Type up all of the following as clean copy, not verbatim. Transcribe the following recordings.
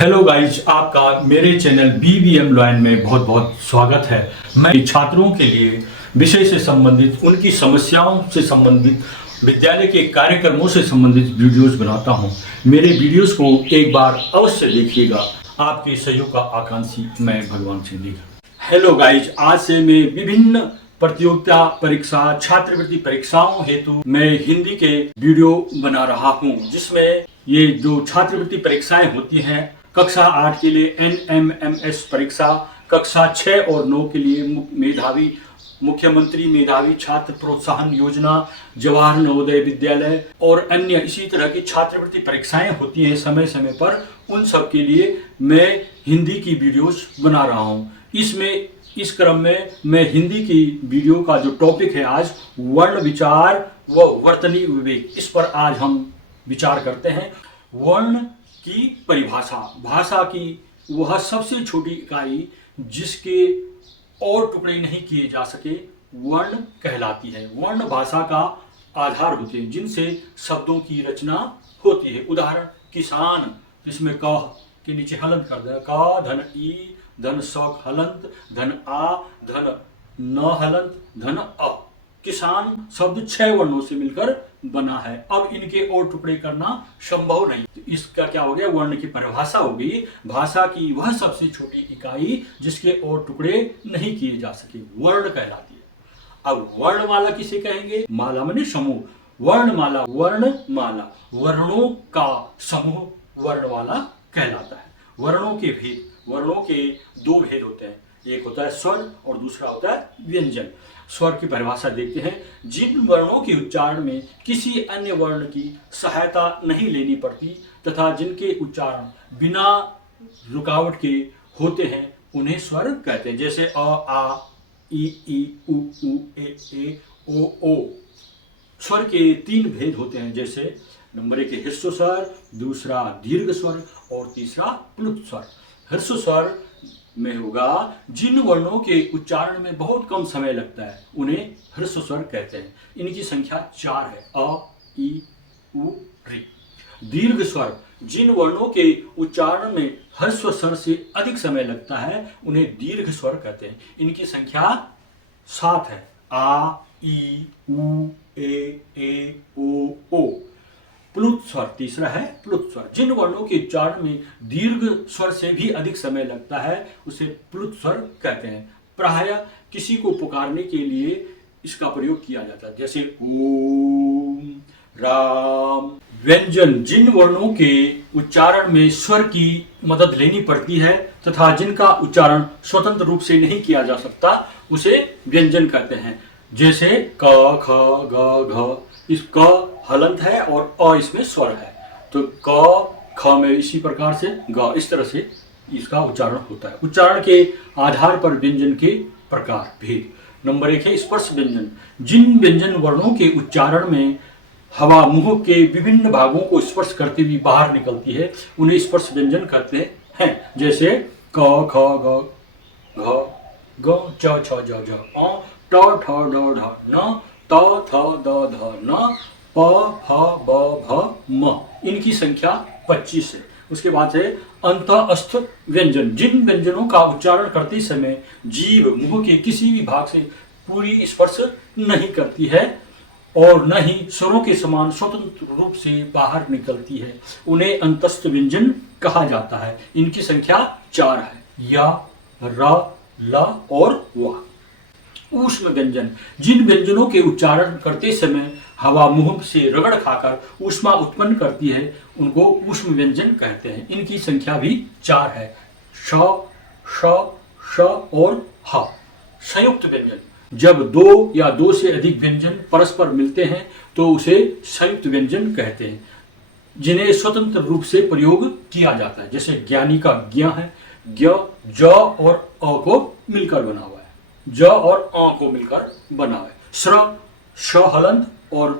Hello guys, आपका मेरे channel BBM lion में बहुत बहुत स्वागत है। मैं छात्रों के लिए विषय से संबंधित, उनकी समस्याओं से संबंधित, विद्यालय के कार्यक्रमों से संबंधित वीडियोस बनाता हूं। मेरे वीडियोस को एक बार अवश्य देखिएगा। आपके सहयोग का आकांक्षी मैं भगवान सिंह जी। हेलो गाइज, आज से मैं विभिन्न प्रतियोगिता परीक्षा, छात्रवृत्ति परीक्षाओं हेतु मैं हिंदी के वीडियो बना रहा हूं, जिसमें ये जो छात्रवृत्ति परीक्षाएं होती हैं, कक्षा 8 के लिए NMMS परीक्षा, कक्षा 6 और 9 के लिए मुख्यमंत्री मेधावी छात्र प्रोत्साहन योजना, जवाहर नवोदय विद्यालय और अन्य इसी तरह की छात्रवृत्ति परीक्षाएं होती हैं समय समय पर। उन सब के लिए मैं हिंदी की वीडियोस बना रहा हूं। इस क्रम में मैं हिंदी की वीडियो का जो टॉपिक है आज, वर्ण विचार व वर्तनी विवेक, इस पर आज हम विचार करते हैं। वर्ण की परिभाषा, भाषा की वह सबसे छोटी इकाई जिसके और टुकड़े नहीं किए जा सके, वर्ण कहलाती है। वर्ण भाषा का आधार होते हैं जिनसे शब्दों की रचना होती है। उदाहरण, किसान, जिसमें क के नीचे हलंत कर दिया, का धन ई धन शौक हलंत धन आ धन न हलंत धन अ। किसान शब्द 6 वर्णों से मिलकर बना है। अब इनके और टुकड़े करना संभव नहीं। तो इसका क्या हो गया? वर्ण की परिभाषा हो गई, भाषा की वह सबसे छोटी इकाई जिसके और टुकड़े नहीं किए जा सके, वर्ण कहलाती है। अब वर्णमाला किसे कहेंगे? माला माने समूह, वर्णमाला, वर्णमाला, वर्णों का समूह वर्णमाला कहलाता है। वर्णों के भेद, वर्णों के 2 भेद होते हैं, एक होता है स्वर और दूसरा होता है व्यंजन। स्वर की परिभाषा देखते हैं। जिन वर्णों के उच्चारण में किसी अन्य वर्ण की सहायता नहीं लेनी पड़ती तथा जिनके उच्चारण बिना रुकावट के होते हैं, उन्हें स्वर कहते हैं। जैसे अ, आ, ई, उ, ए, ओ। स्वर के 3 भेद होते हैं, जैसे नंबर 1 ह्रस्व स्वर, दूसरा दीर्घ स्वर और तीसरा प्लुत स्वर। ह्रस्व स्वर में होगा जिन वर्णों के उच्चारण में बहुत कम समय लगता है, उन्हें ह्रस्व स्वर कहते हैं। इनकी संख्या 4 है, अ, ई, उ, ऋ। दीर्घ स्वर जिन वर्णों के उच्चारण में ह्रस्व स्वर से अधिक समय लगता है, उन्हें दीर्घ स्वर कहते हैं। इनकी संख्या 7 है, आ, ई, उ, ए, ओ। प्लुत स्वर तीसरा है, प्लुत स्वर जिन वर्णों के उच्चारण में दीर्घ स्वर से भी अधिक समय लगता है, उसे प्लुत स्वर कहते हैं। प्रायः किसी को पुकारने के लिए इसका प्रयोग किया जाता है, जैसे ओम, राम। व्यंजन जिन वर्णों के उच्चारण में स्वर की मदद लेनी पड़ती है तथा जिनका उच्चारण स्वतंत्र रूप से नहीं किया जा सकता, उसे व्यंजन कहते हैं। जैसे क, ख, ग, घ। इस क हलंत है और अ इसमें स्वर है, तो क, ख में इसी प्रकार से ग, इस तरह से इसका उच्चारण होता है। उच्चारण के आधार पर व्यंजन के प्रकार भेद। नंबर 1 है स्पर्श व्यंजन। जिन व्यंजन वर्णों के उच्चारण में हवा मुंह के विभिन्न भागों को स्पर्श करती हुई बाहर निकलती है, उन्हें स्पर्श व्यंजन कहते हैं। जैसे क, ख, ग, घ, ग, च, छ, ज, अ, ट, ठ, ड, ढ, न, त, थ, द, ध, न, प, ह, ब, भ, म। इनकी संख्या 25 है। उसके बाद है अंतःस्थ व्यंजन। जिन व्यंजनों का उच्चारण करते समय जीभ मुंह के किसी भी भाग से पूरी स्पर्श नहीं करती है और न ही स्वरों के समान स्वतंत्र रूप से बाहर निकलती है, उन्हें अंतस्थ व्यंजन कहा जाता है। इनकी संख्या 4 है, या, र, ल और व। ऊष्म व्यंजन जिन व्यंजनों के उच्चारण करते समय हवा मुंह से रगड़ खाकर ऊष्मा उत्पन्न करती है, उनको ऊष्म व्यंजन कहते हैं। इनकी संख्या भी 4 है, श, श, श और ह। संयुक्त व्यंजन जब 2 या 2 से अधिक व्यंजन परस्पर मिलते हैं तो उसे संयुक्त व्यंजन कहते हैं, जिन्हें स्वतंत्र रूप से प्रयोग किया जाता है। जैसे ज्ञानी का ज्ञ है, ज्ञ ज और अ को मिलकर बना हुआ है, ज और अ को मिलकर बना हुआ है। स्र, श हलंत और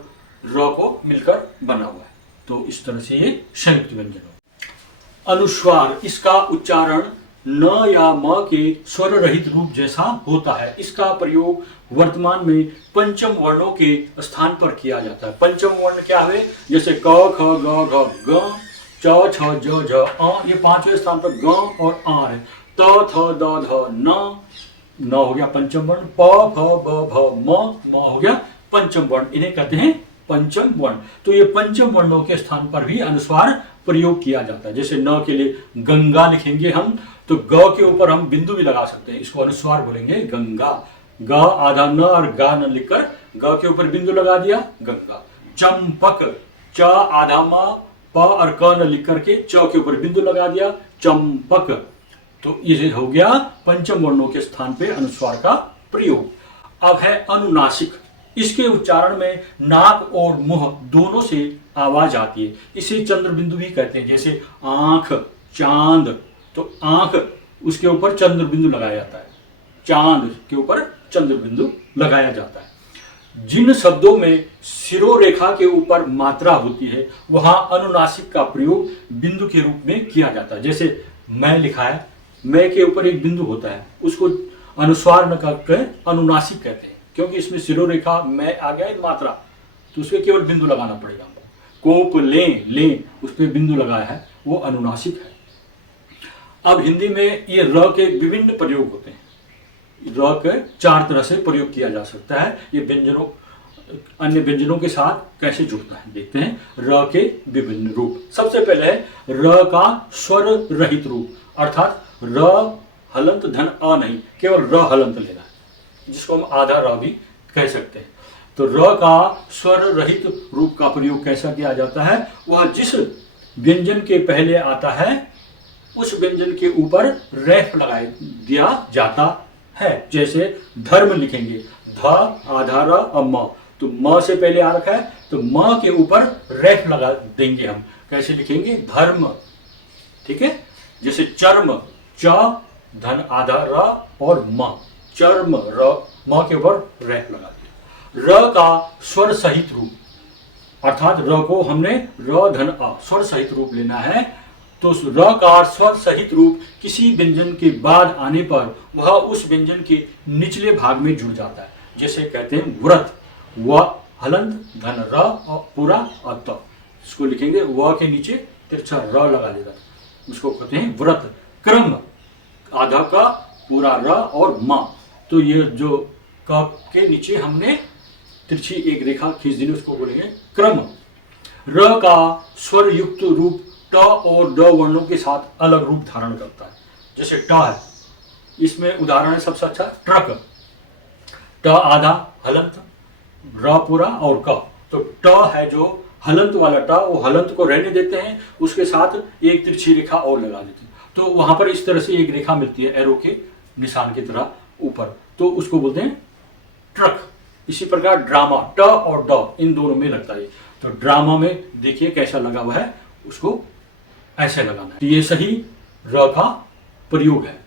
र को मिलकर बना हुआ है। तो इस तरह से ये संयुक्त व्यंजन हो। अनुस्वार, इसका उच्चारण न या म के स्वर रहित रूप जैसा होता है। इसका प्रयोग वर्तमान में पंचम वर्णों के स्थान पर किया जाता है। पंचम वर्ण क्या है? जैसे क, ख, ग, घ, ग, च छ ज झ अ, ये पांचवें स्थान पर ग और आ है। त थ द ध न हो गया पंचम वर्ण। प फ ब भ म हो गया पंचम वर्ण। इन्हें कहते हैं पंचम वर्ण। तो ये पंचम वर्णों के स्थान पर भी अनुस्वार प्रयोग किया जाता है। जैसे न के लिए गंगा लिखेंगे हम, तो ग के ऊपर हम बिंदु भी लगा सकते हैं, इसको अनुस्वार बोलेंगे गंगा। ग आधा न और गा न लिखकर ग के ऊपर बिंदु लगा दिया, गंगा। चंपक, च आधा म प और क न लिख करके च के ऊपर बिंदु लगा दिया, चंपक। तो ये हो गया पंचम वर्णों के स्थान पे अनुस्वार का प्रयोग। अब है अनुनासिक। इसके उच्चारण में नाक और मुंह दोनों से आवाज आती है। इसे चंद्र बिंदु भी कहते हैं। जैसे आंख, चांद, तो आंख उसके ऊपर चंद्र बिंदु लगाया जाता है, चांद के ऊपर चंद्र बिंदु लगाया जाता है। जिन शब्दों में शिरोरेखा के ऊपर मात्रा होती है वहां अनुनासिक का प्रयोग बिंदु के रूप में किया जाता है। जैसे मैं लिखा है, मैं के ऊपर एक बिंदु होता है, उसको अनुस्वार न कहकर अनुनासिक कहते हैं, क्योंकि इसमें शिरोरेखा मैं आ गया मात्रा, तो उसमें केवल बिंदु लगाना पड़ेगा। कोप लें उस पर बिंदु लगाया है, वो अनुनासिक है। अब हिंदी में ये र के विभिन्न प्रयोग होते हैं। र के 4 तरह से प्रयोग किया जा सकता है। ये व्यंजनों, अन्य व्यंजनों के साथ कैसे जुड़ता है देखते हैं। र के विभिन्न रूप। सबसे पहले है र का स्वर रहित रूप, अर्थात र हलंत धन अ नहीं, केवल र हलंत लेना है, जिसको हम आधा र भी कह सकते हैं। तो र का स्वर रहित रूप का प्रयोग कैसा किया जाता है? वह जिस व्यंजन के पहले आता है उस व्यंजन के ऊपर रेफ लगा दिया जाता है। जैसे धर्म लिखेंगे, ध आधा र और म, तो म से पहले आ रखा है, तो म के ऊपर रेफ लगा देंगे हम। कैसे लिखेंगे? धर्म। ठीक है। जैसे चर्म, च धन आधा र और म, चर्म, र म के ऊपर रेफ लगा दिया। र का स्वर सहित रूप, अर्थात र को हमने र धन अ स्वर सहित रूप लेना है, तो र का स्वर सहित रूप किसी व्यंजन के बाद आने पर वह उस व्यंजन के निचले भाग में जुड़ जाता है। जैसे कहते हैं व्रत, व हलंत धन र और पूरा अ त, इसको लिखेंगे व के नीचे तिरछा र लगा देगा, उसको कहते हैं व्रत। क्रम, आधा का पूरा र और म, तो ये जो क के नीचे हमने तिरछी एक रेखा खींच दी, उसको बोलेंगे क्रम। र का स्वर युक्त रूप ट और ड वर्णों के साथ अलग रूप धारण करता है। जैसे ट है, इसमें उदाहरण है सबसे अच्छा ट्रक, ट आधा हलंत र पूरा और क, तो ट है जो हलंत वाला ट, वो हलंत को रहने देते हैं, उसके साथ एक तिरछी रेखा और लगा देते हैं, तो वहां पर इस तरह से एक रेखा मिलती है एरो के निशान की तरह ऊपर, तो उसको बोलते हैं ट्रक। इसी प्रकार ड्रामा, ट और ड इन दोनों में लगता है, तो ड्रामा में देखिए कैसा लगा हुआ है, उसको ऐसे लगाना है। तो ये सही र का प्रयोग है।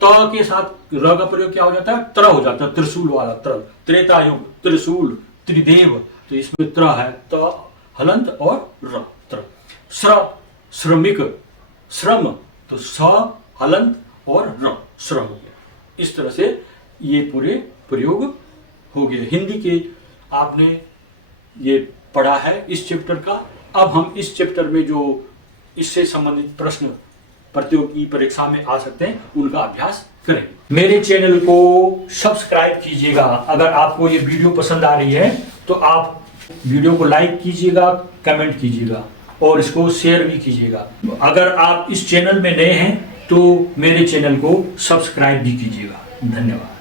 त के साथ र का प्रयोग क्या हो जाता है? त्र हो जाता है, त्रिशूल वाला त्र, त्रेता युग, त्रिशूल, त्रिदेव, तो इसमें त्र है, त हलंत और र, त्र। श्रमिक, श्रम, तो स हलंत और र, श्रम हो गया। इस तरह से ये पूरे प्रयोग हो गए। हिंदी के आपने ये पढ़ा है इस चैप्टर का। अब हम इस चैप्टर में जो इससे संबंधित प्रश्न प्रतियोगी परीक्षा में आ सकते हैं उनका अभ्यास करेंगे। मेरे चैनल को सब्सक्राइब कीजिएगा। अगर आपको ये वीडियो पसंद आ रही है तो आप वीडियो को लाइक कीजिएगा, कमेंट कीजिएगा और इसको शेयर भी कीजिएगा। अगर आप इस चैनल में नए हैं तो मेरे चैनल को सब्सक्राइब भी कीजिएगा। धन्यवाद।